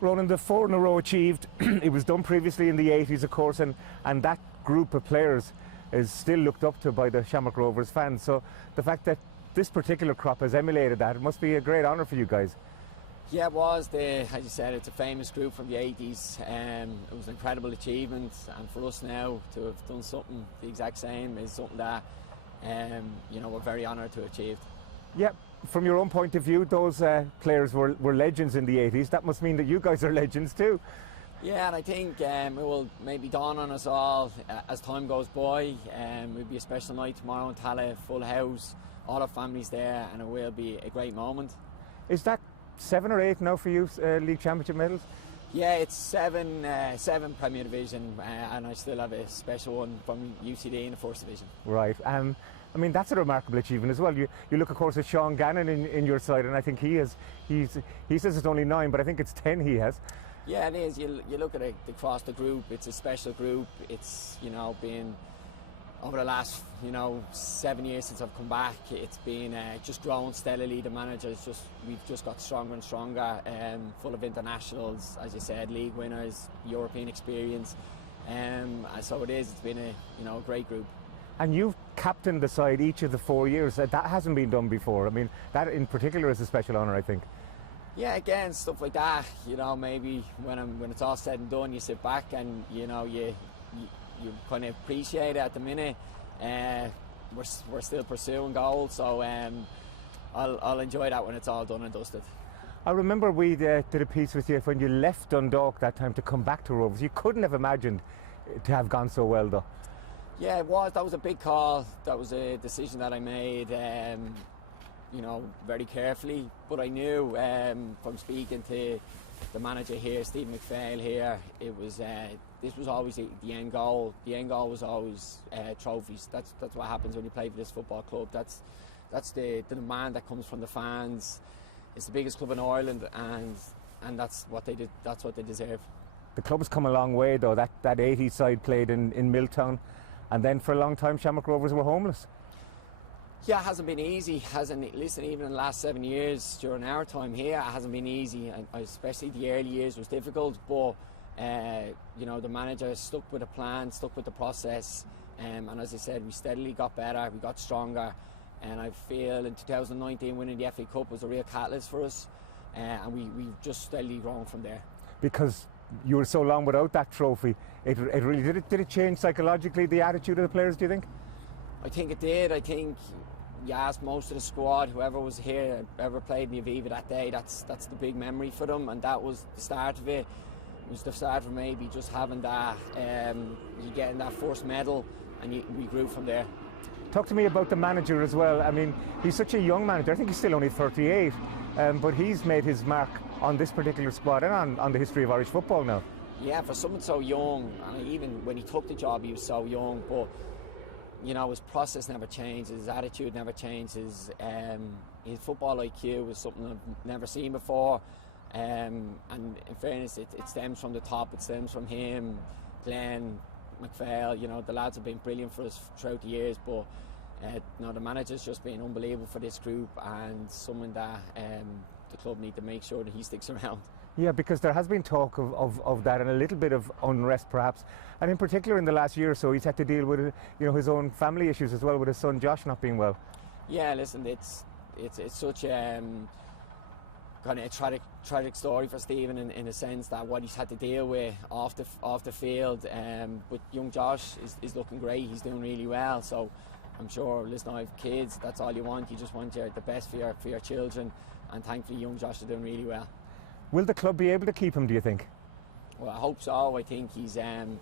Ronan, the 4 in a row achieved, it was done previously in the 80s, of course, and that group of players is still looked up to by the Shamrock Rovers fans. So the fact that this particular crop has emulated that, it must be a great honour for you guys. Yeah, it was. As you said, it's a famous group from the 80s. It was an incredible achievement, and for us now to have done something the exact same is something that we're very honoured to have achieved. Yeah, from your own point of view, those players were legends in the 80s. That must mean that you guys are legends too. Yeah, and I think it will maybe dawn on us all as time goes by. It will be a special night tomorrow in Tallaght, full house, all our families there, and it will be a great moment. Is that 7 or 8 now for you, League Championship medals? Yeah, it's seven Premier Division, and I still have a special one from UCD in the First Division. Right. I mean, that's a remarkable achievement as well. You look, of course, at Sean Gannon in your side, and I think he says it's only 9, but I think it's 10 he has. Yeah, it is. You look at it across the group. It's a special group. It's been over the last 7 years since I've come back. It's been just grown steadily. The managers we've just got stronger and stronger. Full of internationals, as you said, league winners, European experience. So it is. It's been a great group. And you've captained the side each of the 4 years. That hasn't been done before. I mean, that in particular is a special honour, I think. Yeah, again, stuff like that. Maybe when it's all said and done, you sit back and you kind of appreciate it. At the minute, we're still pursuing goals, so I'll enjoy that when it's all done and dusted. I remember we did a piece with you when you left Dundalk that time to come back to Rovers. You couldn't have imagined to have gone so well, though. Yeah, it was. That was a big call. That was a decision that I made, very carefully. But I knew from speaking to the manager here, Stephen McPhail here, it was this was always the end goal. The end goal was always trophies. That's what happens when you play for this football club. That's the demand that comes from the fans. It's the biggest club in Ireland, and that's what they did. That's what they deserve. The club's come a long way, though. That 80s side played in Milltown. And then for a long time, Shamrock Rovers were homeless. Yeah, it hasn't been easy. Listen, even in the last 7 years during our time here, it hasn't been easy. And especially the early years was difficult. But the manager stuck with a plan, stuck with the process. And as I said, we steadily got better, we got stronger. And I feel in 2019 winning the FA Cup was a real catalyst for us. And we've just steadily grown from there. Because you were so long without that trophy, it really did it change psychologically the attitude of the players, do you think? I think it did. I think you asked most of the squad, whoever was here, ever played in the Aviva that day, that's the big memory for them, and that was the start of it. It was the start of maybe just having that, you getting that first medal, and we grew from there. Talk to me about the manager as well. I mean, he's such a young manager. I think he's still only 38, but he's made his mark on this particular squad and on the history of Irish football now. Yeah, for someone so young, and even when he took the job, he was so young, but his process never changed, his attitude never changed, his football IQ was something I've never seen before. And in fairness, it stems from the top, it stems from him, Glenn, McPhail. The lads have been brilliant for us throughout the years, but the manager's just been unbelievable for this group, and someone that the club need to make sure that he sticks around. Yeah, because there has been talk of that and a little bit of unrest perhaps, and in particular in the last year or so he's had to deal with his own family issues as well, with his son Josh not being well. Yeah, listen, it's such kind of a tragic story for Stephen in a sense that what he's had to deal with off the field, but young Josh is looking great, he's doing really well, so I'm sure, listen, I have kids, that's all you want, you just want the best for your children, and thankfully young Josh is doing really well. Will the club be able to keep him, do you think? Well, I hope so. I think he's the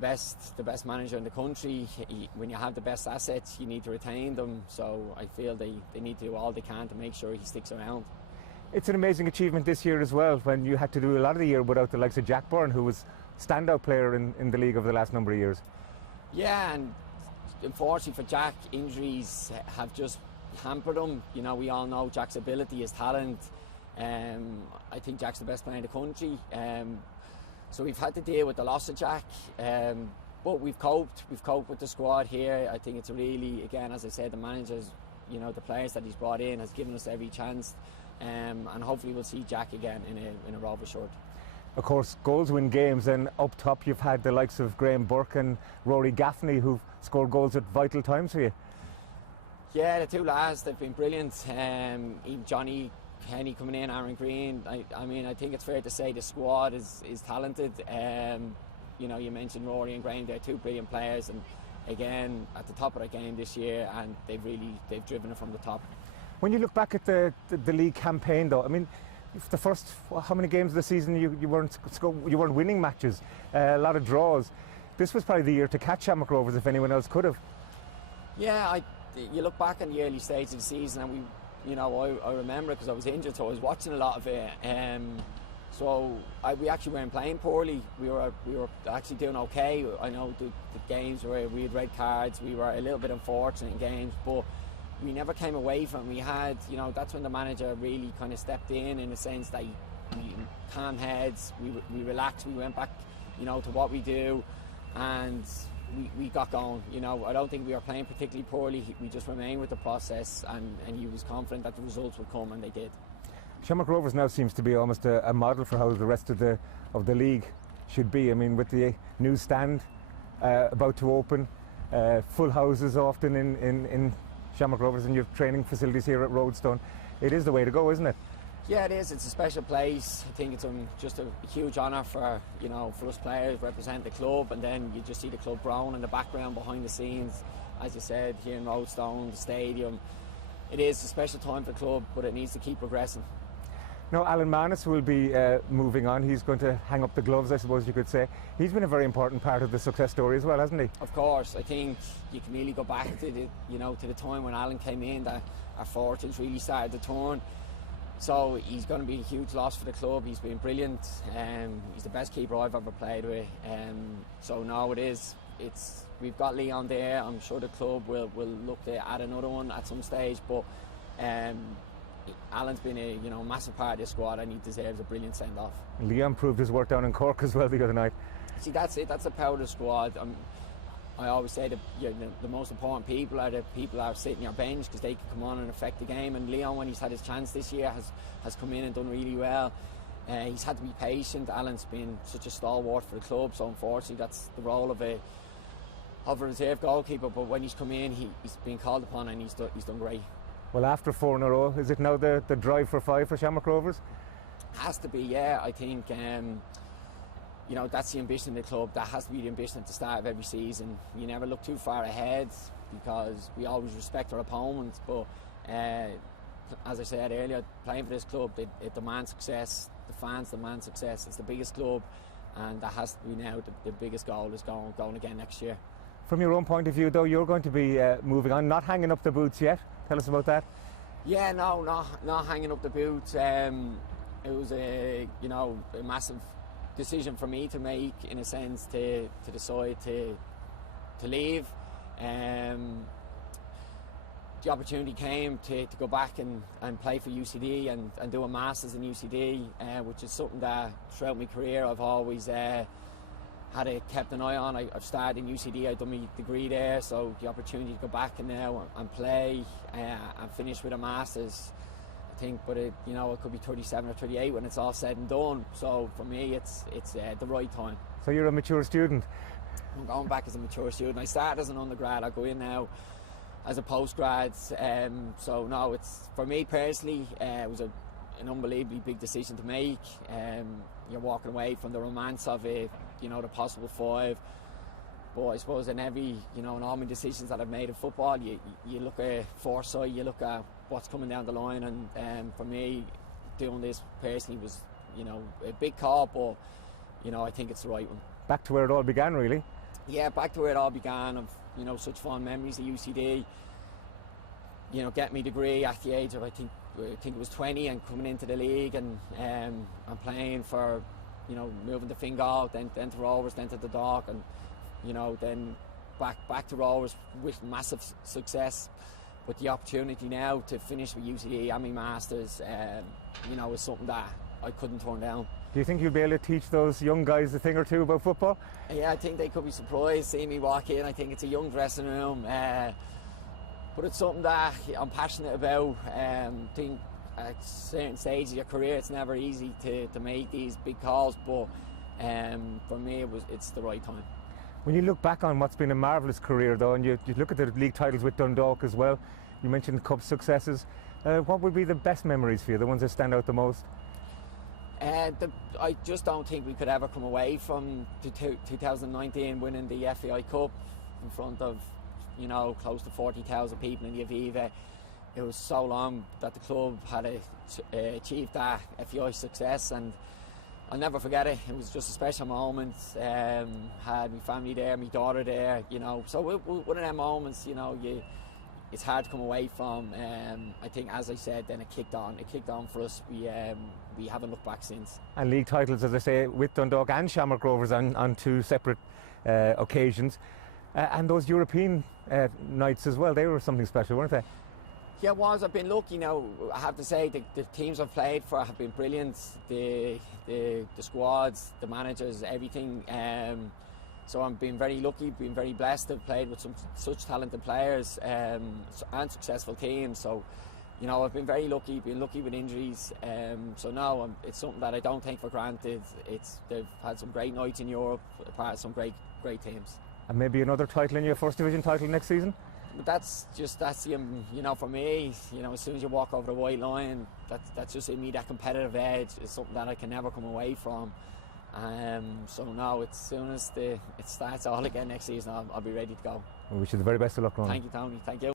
best manager in the country. When you have the best assets, you need to retain them, so I feel they need to do all they can to make sure he sticks around. It's an amazing achievement this year as well, when you had to do a lot of the year without the likes of Jack Byrne, who was standout player in the league over the last number of years. Yeah, and unfortunately for Jack, injuries have just hampered him. We all know Jack's ability, his talent. I think Jack's the best player in the country. So we've had to deal with the loss of Jack. But we've coped with the squad here. I think it's really, again, as I said, the managers, the players that he's brought in has given us every chance and hopefully we'll see Jack again in a Rovers shirt. Of course, goals win games, and up top you've had the likes of Graham Burke and Rory Gaffney who've scored goals at vital times for you. Yeah, the two lads, they've been brilliant. Even Johnny Kenny coming in, Aaron Green. I mean, I think it's fair to say the squad is talented. You know, you mentioned Rory and Graham, they're two brilliant players, and again at the top of their game this year, and they've driven it from the top. When you look back at the league campaign though, I mean, the first, how many games of the season you weren't winning matches, a lot of draws. This was probably the year to catch Shamrock Rovers if anyone else could have. Yeah, you look back in the early stage of the season, and I remember, because I was injured, so I was watching a lot of it. We actually weren't playing poorly. We were actually doing okay. I know the games where we had red cards, we were a little bit unfortunate in games, but we never came away from it. We had, that's when the manager really kind of stepped in a sense that we calm heads, we relaxed, we went back, to what we do, and we got going. I don't think we were playing particularly poorly. We just remained with the process, and he was confident that the results would come, and they did. Shamrock Rovers now seems to be almost a model for how the rest of the league should be. I mean, with the new stand about to open, full houses often in Shamrock Rovers, and you have training facilities here at Roadstone. It is the way to go, isn't it? Yeah, it is. It's a special place. I think it's just a huge honour for for us players represent the club, and then you just see the club growing in the background behind the scenes. As you said, here in Roadstone, the stadium. It is a special time for the club, but it needs to keep progressing. Now, Alan Mannus will be moving on. He's going to hang up the gloves, I suppose you could say. He's been a very important part of the success story as well, hasn't he? Of course. I think you can really go back to the time when Alan came in, that our fortunes really started to turn. So he's going to be a huge loss for the club. He's been brilliant. He's the best keeper I've ever played with. So now we've got Leon there. I'm sure the club will look to add another one at some stage, but Alan's been a massive part of the squad, and he deserves a brilliant send-off. Leon proved his work down in Cork as well the other night. See, that's it. That's the power of the squad. I always say that the most important people are the people that are sitting on your bench, because they can come on and affect the game. And Leon, when he's had his chance this year, has come in and done really well. He's had to be patient. Alan's been such a stalwart for the club, so unfortunately that's the role of a reserve goalkeeper. But when he's come in, he's been called upon, and he's done great. Well, after 4 in a row, is it now the drive for 5 for Shamrock Rovers? Has to be, yeah. I think that's the ambition of the club. That has to be the ambition at the start of every season. You never look too far ahead, because we always respect our opponents. But as I said earlier, playing for this club, it demands success. The fans demand success. It's the biggest club, and that has to be now the biggest goal is going again next year. From your own point of view, though, you're going to be moving on, not hanging up the boots yet. Tell us about that. Yeah, no, not hanging up the boots. It was a massive decision for me to make, in a sense, to decide to leave. The opportunity came to go back and play for UCD and do a Masters in UCD, which is something that throughout my career I've always kept an eye on. I've started in UCD, I've done my degree there, so the opportunity to go back and now and play and finish with a Masters, I think, but it could be 37 or 38 when it's all said and done. So for me, it's the right time. So you're a mature student? I'm going back as a mature student. I started as an undergrad, I go in now as a postgrad. So no, it's, for me personally, it was an unbelievably big decision to make. You're walking away from the romance of it, the possible 5. But I suppose in every, in all my decisions that I've made in football, you look at foresight, you look at what's coming down the line, and for me, doing this personally was, a big call, but, I think it's the right one. Back to where it all began, really? Yeah, back to where it all began. Of, such fond memories of UCD. Get my degree at the age of, I think it was 20, and coming into the league, and I'm playing for, moving to Fingal, then to Rovers, then to the Dock, and then back to Rovers with massive success. But the opportunity now to finish with UCD and my Masters, is something that I couldn't turn down. Do you think you'll be able to teach those young guys a thing or two about football? Yeah, I think they could be surprised seeing me walk in. I think it's a young dressing room, but it's something that I'm passionate about. I think at certain stages of your career, it's never easy to make these big calls, but for me, it's the right time. When you look back on what's been a marvellous career, though, and you look at the league titles with Dundalk as well, you mentioned cup successes. What would be the best memories for you, the ones that stand out the most? I just don't think we could ever come away from 2019 winning the FAI Cup in front of, close to 40,000 people in the Aviva. It was so long that the club had achieved that FAI success, and I'll never forget it. It was just a special moment. Had my family there, my daughter there, So one of them moments, it's hard to come away from. I think, as I said, then it kicked on. It kicked on for us. We haven't looked back since. And league titles, as I say, with Dundalk and Shamrock Rovers on two separate occasions. And those European nights as well, they were something special, weren't they? Yeah, it was. I've been lucky now. I have to say the teams I've played for have been brilliant. The squads, the managers, everything. So I've been very lucky, been very blessed to have played with such talented players and successful teams. So, I've been very lucky, been lucky with injuries. So now it's something that I don't take for granted. They've had some great nights in Europe, part of some great teams. And maybe another title in your first division title next season? But that's for me, as soon as you walk over the white line, that's just in me, that competitive edge is something that I can never come away from. So now, as soon as it starts all again next season, I'll be ready to go. We wish you the very best of luck, Ronan. Thank you, Tony. Thank you.